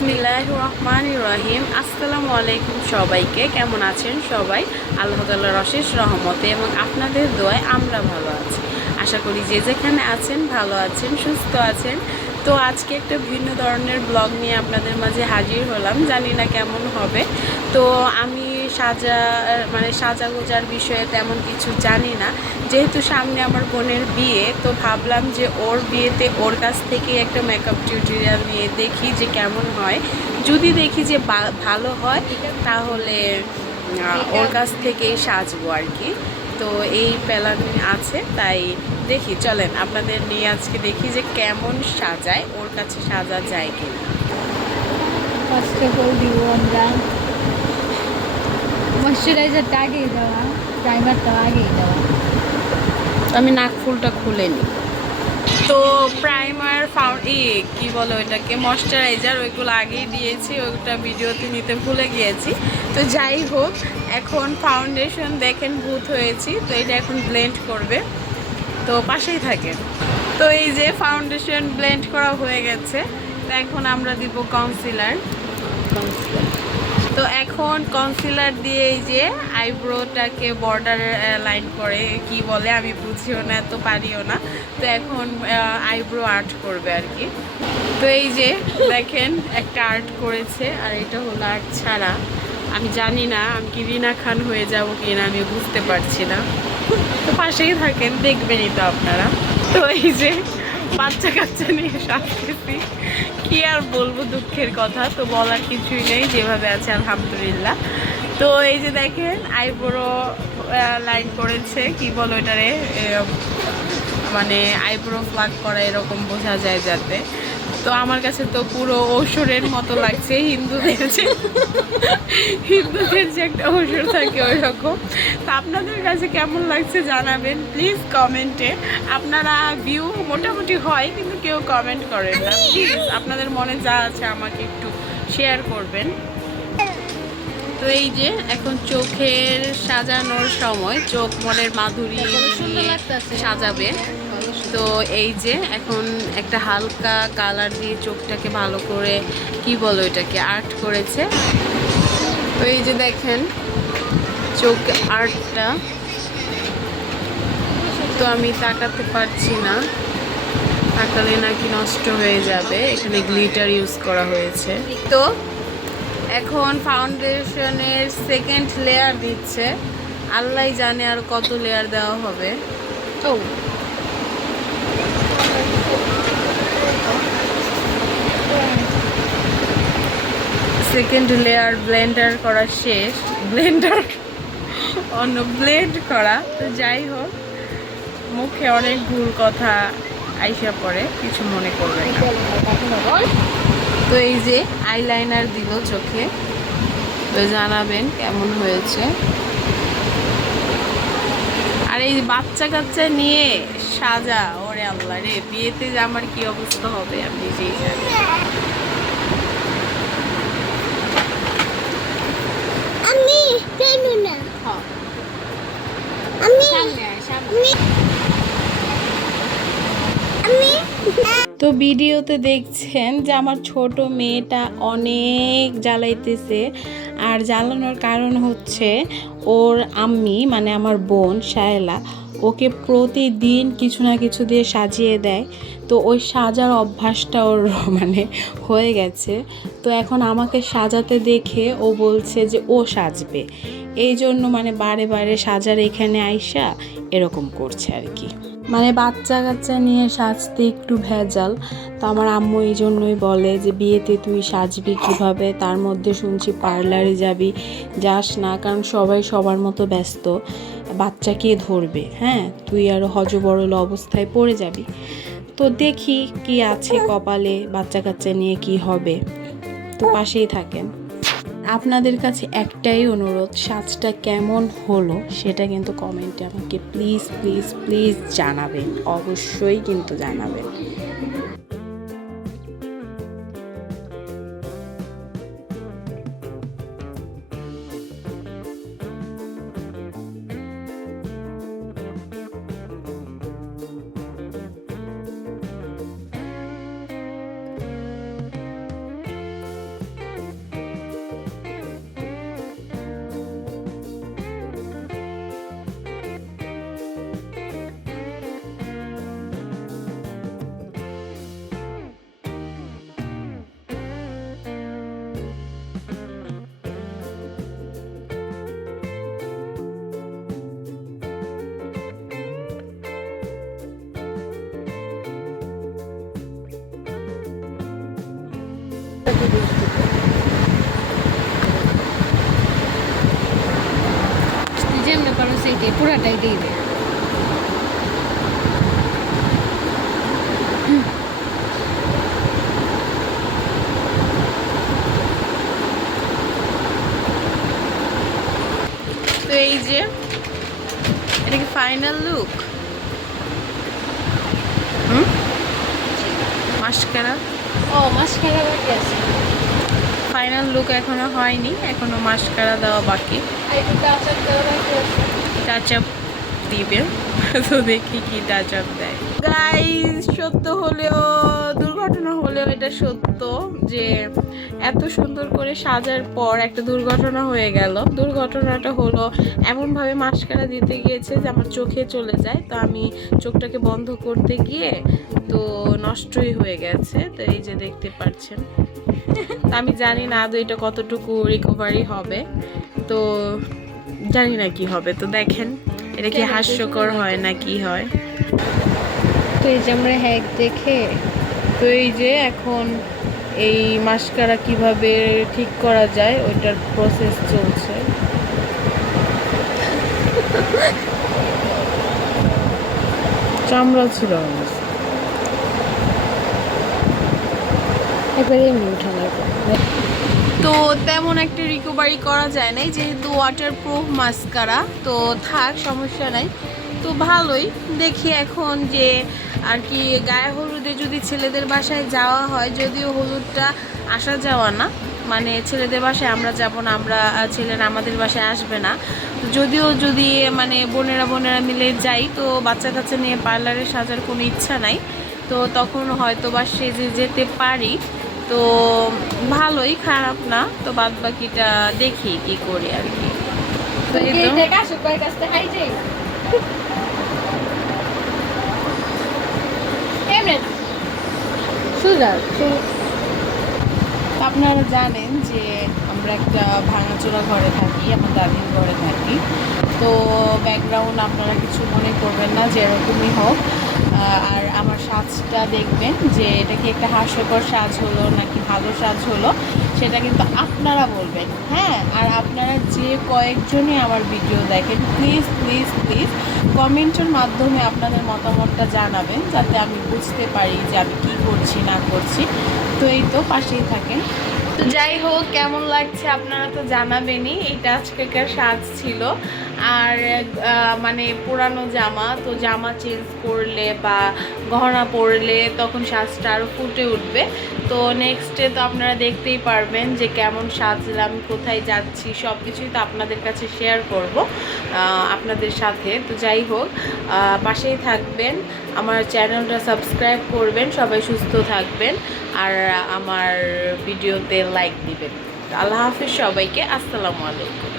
বিসমিল্লাহির রহমানির রহিম। আসসালামু আলাইকুম সবাইকে। কেমন আছেন সবাই? আল্লাহ তাআলার অশেষ রহমতে এবং আপনাদের দোয়ায় আমরা ভালো আছি। আশা করি যে যেখানে আছেন ভালো আছেন, সুস্থ আছেন। তো আজকে একটা ভিন্ন ধরনের ব্লগ নিয়ে আপনাদের মাঝে হাজির হলাম। জানি না কেমন হবে। তো আমি সাজাগোজার বিষয়ে তেমন কিছু জানি না, যেহেতু সামনে আমার বোনের বিয়ে। তো ভাবলাম যে ওর বিয়েতে ওর কাছ থেকে একটা মেকআপ টিউটোরিয়াল নিয়ে দেখি যে কেমন হয়। যদি দেখি যে ভালো হয় তাহলে ওর কাছ থেকেই সাজবো আর কি। তো এই প্ল্যান আছে, তাই দেখি, চলেন আপনাদের নিয়ে আজকে দেখি যে কেমন সাজায়, ওর কাছে সাজা যায় কি। ফার্স্ট অফ অল দিব আমরা ময়শ্চারাইজারটা আগেই দেওয়া, প্রাইমারটা আগেই দেওয়া। আমি নাকফুলটা খুলে নিই। তো প্রাইমার কি বলো ওইটাকে, ময়শ্চারাইজার, ওইগুলো আগেই দিয়েছি, ওইটা ভিডিওতে নিতে ভুলে গিয়েছি। তো যাই হোক, এখন ফাউন্ডেশন দেখেন ভূত হয়েছি, তো এটা এখন ব্লেন্ড করবে, তো পাশেই থাকে। তো এই যে ফাউন্ডেশন ব্লেন্ড করা হয়ে গেছে, তো এখন আমরা দিব কনসিলার। তো এখন কনসিলার দিয়ে এই যে আইব্রোটাকে বর্ডার লাইন করে, কি বলে আমি বুঝিও না, তো পারিও না। তো এখন আইব্রো আর্ট করবে আর কি। তো এই যে দেখেন একটা আর্ট করেছে, আর এটা হলো আর্ট ছাড়া। আমি জানি না আমি কি রিনা খান হয়ে যাব কি না, আমি বুঝতে পারছি না। তো পাশেই থাকেন, দেখবেনই তো আপনারা। তো এই যে বাচ্চা কাচ্চা নিয়ে সাজতেছি, কি আর বলবো, দুঃখের কথা। তো বলার কিছুই নেই, যেভাবে আছে আলহামদুলিল্লাহ। তো এই যে দেখেন আইব্রো লাইন করেছে, কি বলো এটারে, মানে আইব্রো প্লাগ করা এরকম বোঝা যায় যাতে। তো আমার কাছে তো পুরো ঔষধের মতো লাগছে, হিন্দুদের যে একটা ঔষধ থাকে ওই রকম। তো আপনাদের কাছে কেমন লাগছে জানাবেন প্লিজ কমেন্টে। আপনারা ভিউ মোটামুটি হয়, কিন্তু কেউ কমেন্ট করেন না। প্লিজ আপনাদের মনে যা আছে আমাকে একটু শেয়ার করবেন। তো এই যে এখন চোখের সাজানোর সময়, চোখ মনের মাধুরী দিয়ে সাজাবে। তো এই যে এখন একটা হালকা কালার দিয়ে চোখটাকে ভালো করে, কি বলো এটাকে, আর্ট করেছে। তো এই যে দেখেন চোখ আর্টটা। তো আমি তাকাতে পারছি না, তাকালে নাকি নষ্ট হয়ে যাবে। এখানে গ্লিটার ইউজ করা হয়েছে। তো এখন ফাউন্ডেশনের সেকেন্ড লেয়ার দিচ্ছে, আল্লাহ জানে আর কত লেয়ার দেওয়া হবে। ও সেকেন্ড লেয়ার ব্লেন্ডার করা শেষ, ব্লেন্ড করা। তো যাই হোক, মুখে অনেক ভুল কথা আইসা পড়ে, কিছু মনে করবে না। তো এই যে আইলাইনার দিল চোখে, তো জানাবেন কেমন হয়েছে। আর এই বাচ্চা কাচ্চা নিয়ে সাজা, ওরে আল্লাহ রে, বিয়েতে যে আমার কি অবস্থা হবে আমি নিজেই জানি। তো ভিডিওতে দেখছেন যে আমার ছোট মেয়েটা অনেক জ্বালাইতেছে। আর জ্বালানোর কারণ হচ্ছে ওর আম্মি, মানে আমার বোন শায়লা, ওকে প্রতিদিন কিছু না কিছু দিয়ে সাজিয়ে দেয়। তো ওই সাজার অভ্যাসটা ওর মানে হয়ে গেছে। তো এখন আমাকে সাজাতে দেখে ও বলছে যে ও সাজবে, এই জন্য মানে বারে বারে সাজার এখানে আইসা এরকম করছে আর কি। মানে বাচ্চা কাচ্চা নিয়ে সাজতে একটু ভেজাল। তো আমার আম্মু এই জন্যই বলে যে বিয়েতে তুই সাজবি কিভাবে, তার মধ্যে শুনছি পার্লারে যাবি, যাস না, কারণ সবাই সবার মতো ব্যস্ত, বাচ্চা কে ধরবে, হ্যাঁ তুই আরও হজবরল অবস্থায় পড়ে যাবি। তো দেখি কি আছে কপালে, বাচ্চা কাচ্চা নিয়ে কি হবে। তো পাশেই থাকেন। আপনাদের কাছে একটাই অনুরোধ, সাজটা কেমন হলো সেটা কিন্তু কমেন্টে আমাকে প্লিজ প্লিজ প্লিজ জানাবেন, অবশ্যই কিন্তু জানাবেন। যেমনি পারো সেইটাই পুরাটাই দিয়ে দে। তো এই যে এটা কি ফাইনাল লুক? মাস্কারা ও মাসখানা বাকি আছে, ফাইনাল লুক এখনো হয়নি, এখনো মাস্কারা দেওয়া বাকি। আর একটু টাচ আপ করা বাকি আছে। টাচ আপ দিবে, তো দেখি কি টাচ আপ দেয়। গাইস, সত্য হলেও দুর্ঘটনা হলেও এটা সত্য যে এত সুন্দর করে সাজার পর একটা দুর্ঘটনা হয়ে গেল। দুর্ঘটনাটা হলো এমনভাবে মাস্কারা দিতে গিয়েছে যে আমার চোখে চলে যায়, তো আমি চোখটাকে বন্ধ করতে গিয়ে তো নষ্টই হয়ে গেছে। তো এই যে দেখতে পাচ্ছেন, আমি জানি না আদৌ এটা কতটুকু রিকভারি হবে, তো জানি না কি হবে। তো দেখেন এটা কি হাস্যকর হয় না কি হয়। তো এই যে আমরা হ্যাক দেখে তো এই যে এখন এই মাস্কারা কিভাবে ঠিক করা যায় ওইটার প্রসেস চলছে। চামড়া ছিল একবারে এমনি উঠানোর পর তো তেমন একটা রিকভারি করা যায় নাই, যেহেতু ওয়াটারপ্রুফ মাস্কারা, তো থাক, সমস্যা নাই। তো ভালোই দেখি এখন যে আর কি গায়ে হলুদে যদি ছেলেদের বাসায় যাওয়া হয়, যদিও হলুদটা আসা যাওয়া না, মানে ছেলেদের বাসায় আমরা যাব না, আমরা ছেলেরা আমাদের বাসায় আসবে না। তো যদিও যদি মানে বোনেরা মিলে যাই, তো বাচ্চা কাচ্চা নিয়ে পার্লারে সাজার কোনো ইচ্ছা নাই, তো তখন হয়তো বা সেজে যেতে পারি। তো ভালোই, খারাপ না। তো বাদ বাকিটা দেখি কি করি আর কি। তো এই তো আপনারা জানেন যে আমরা একটা ভাঙাচোরা ঘরে থাকি, আমার দাদির ঘরে থাকি। তো ব্যাকগ্রাউন্ড আপনারা কিছু মনে করবেন না, যেরকমই হোক। আর আমার সাজটা দেখবেন যে এটা কি একটা হাস্যকর সাজ হলো নাকি ভালো সাজ হলো, সেটা কিন্তু আপনারা বলবেন। হ্যাঁ, আর আপনারা যে কয়েকজনই আমার ভিডিও দেখেন, প্লিজ প্লিজ প্লিজ কমেন্টের মাধ্যমে আপনাদের মতামতটা জানাবেন, যাতে আমি বুঝতে পারি যে আমি কী করছি না করছি। তো এই তো পাশেই থাকেন। তো যাই হোক, কেমন লাগছে আপনারা তো জানাবেনই। এইটা আজকেকার সাজ ছিল। আর মানে পুরানো জামা, তো জামা চেঞ্জ করলে বা গহনা পরলে তখন সাজটা আরও ফুটে উঠবে। তো নেক্সটে তো আপনারা দেখতেই পারবেন যে কেমন সাজলাম, কোথায় যাচ্ছি, সব কিছুই তো আপনাদের কাছে শেয়ার করব আপনাদের সাথে। তো যাই হোক, পাশেই থাকবেন, আমার চ্যানেলটা সাবস্ক্রাইব করবেন, সবাই সুস্থ থাকবেন, আর আমার ভিডিওতে লাইক দিবেন। আল্লাহ হাফিজ সবাইকে, আসসালামু আলাইকুম।